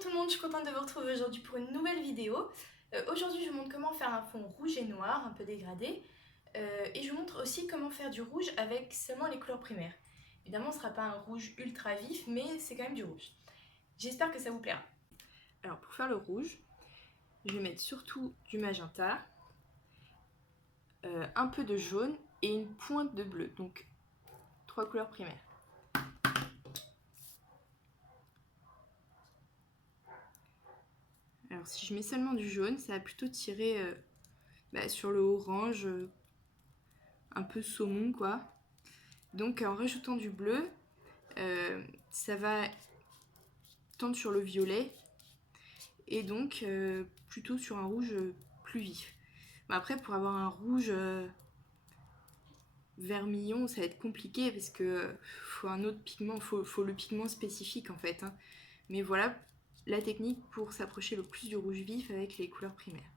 Bonjour tout le monde, je suis contente de vous retrouver aujourd'hui pour une nouvelle vidéo. Aujourd'hui je vous montre comment faire un fond rouge et noir, un peu dégradé. Et je vous montre aussi comment faire du rouge avec seulement les couleurs primaires. Évidemment ce ne sera pas un rouge ultra vif, mais c'est quand même du rouge. J'espère que ça vous plaira. Alors pour faire le rouge, je vais mettre surtout du magenta, un peu de jaune et une pointe de bleu, donc 3 couleurs primaires. Alors si je mets seulement du jaune, ça va plutôt tirer sur le orange, un peu saumon quoi. Donc en rajoutant du bleu, ça va tendre sur le violet et donc plutôt sur un rouge plus vif. Mais après pour avoir un rouge vermillon, ça va être compliqué parce que faut un autre pigment, faut le pigment spécifique en fait. Hein. Mais voilà la technique pour s'approcher le plus du rouge vif avec les couleurs primaires.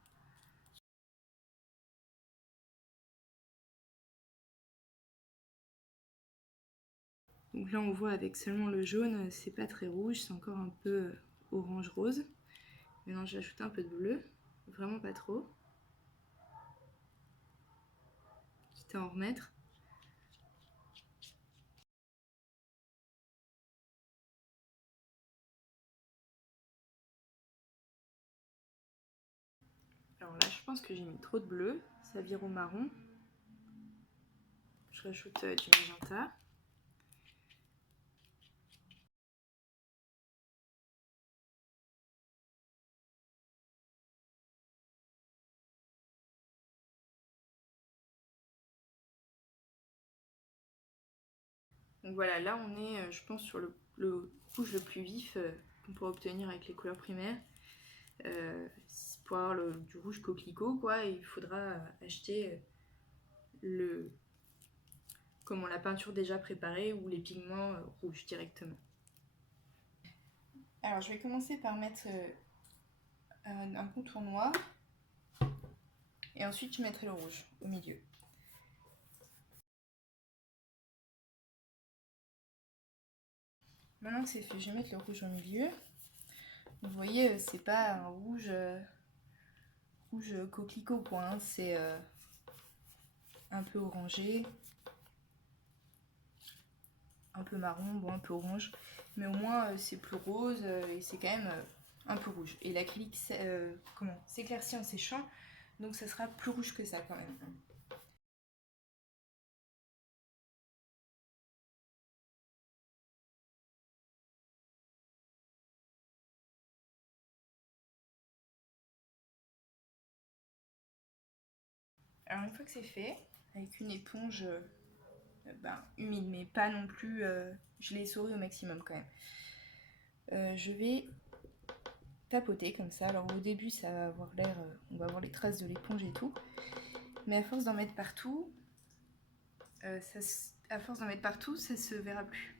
Donc là on voit avec seulement le jaune, c'est pas très rouge, c'est encore un peu orange-rose. Maintenant j'ai ajouté un peu de bleu, vraiment pas trop. Quitte à en remettre. Alors là je pense que j'ai mis trop de bleu, ça vire au marron. Je rajoute du magenta. Donc voilà, là on est, je pense, sur le rouge le plus vif qu'on pourra obtenir avec les couleurs primaires. Pour avoir du rouge coquelicot, quoi, il faudra acheter comment, la peinture déjà préparée ou les pigments rouges directement. Alors je vais commencer par mettre un contour noir et ensuite je mettrai le rouge au milieu. Maintenant que c'est fait, je vais mettre le rouge au milieu. Vous voyez, c'est pas un rouge coquelicot quoi, hein. C'est un peu orangé, un peu marron, bon un peu orange, mais au moins c'est plus rose et c'est quand même un peu rouge. Et l'acrylique s'éclaircit en séchant, donc ça sera plus rouge que ça quand même. Alors une fois que c'est fait, avec une éponge humide, mais pas non plus, je l'ai essoré au maximum quand même. Je vais tapoter comme ça. Alors au début ça va avoir l'air, on va avoir les traces de l'éponge et tout, mais à force d'en mettre partout, ça se verra plus.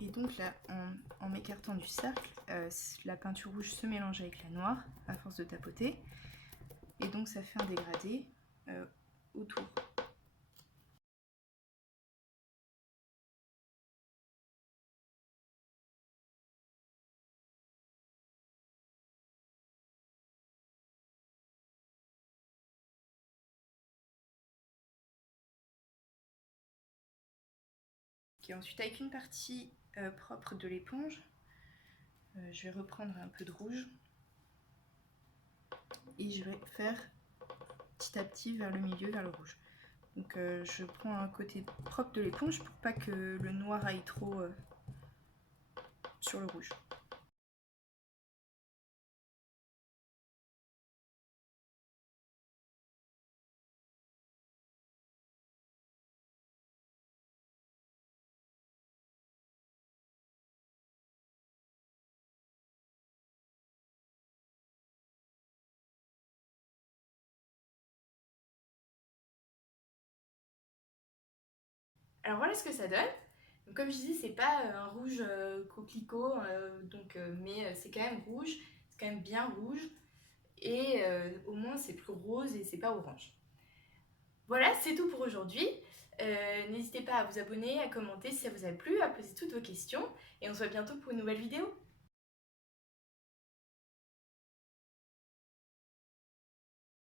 Et donc là, en m'écartant du cercle, la peinture rouge se mélange avec la noire à force de tapoter. Et donc ça fait un dégradé autour. Okay, ensuite, avec une partie propre de l'éponge, je vais reprendre un peu de rouge et je vais faire petit à petit vers le milieu, vers le rouge. Donc je prends un côté propre de l'éponge pour pas que le noir aille trop sur le rouge. Alors voilà ce que ça donne. Donc, comme je disais, c'est pas un rouge coquelicot, mais c'est quand même rouge, c'est quand même bien rouge. Et au moins c'est plus rose et c'est pas orange. Voilà, c'est tout pour aujourd'hui. N'hésitez pas à vous abonner, à commenter si ça vous a plu, à poser toutes vos questions. Et on se voit bientôt pour une nouvelle vidéo.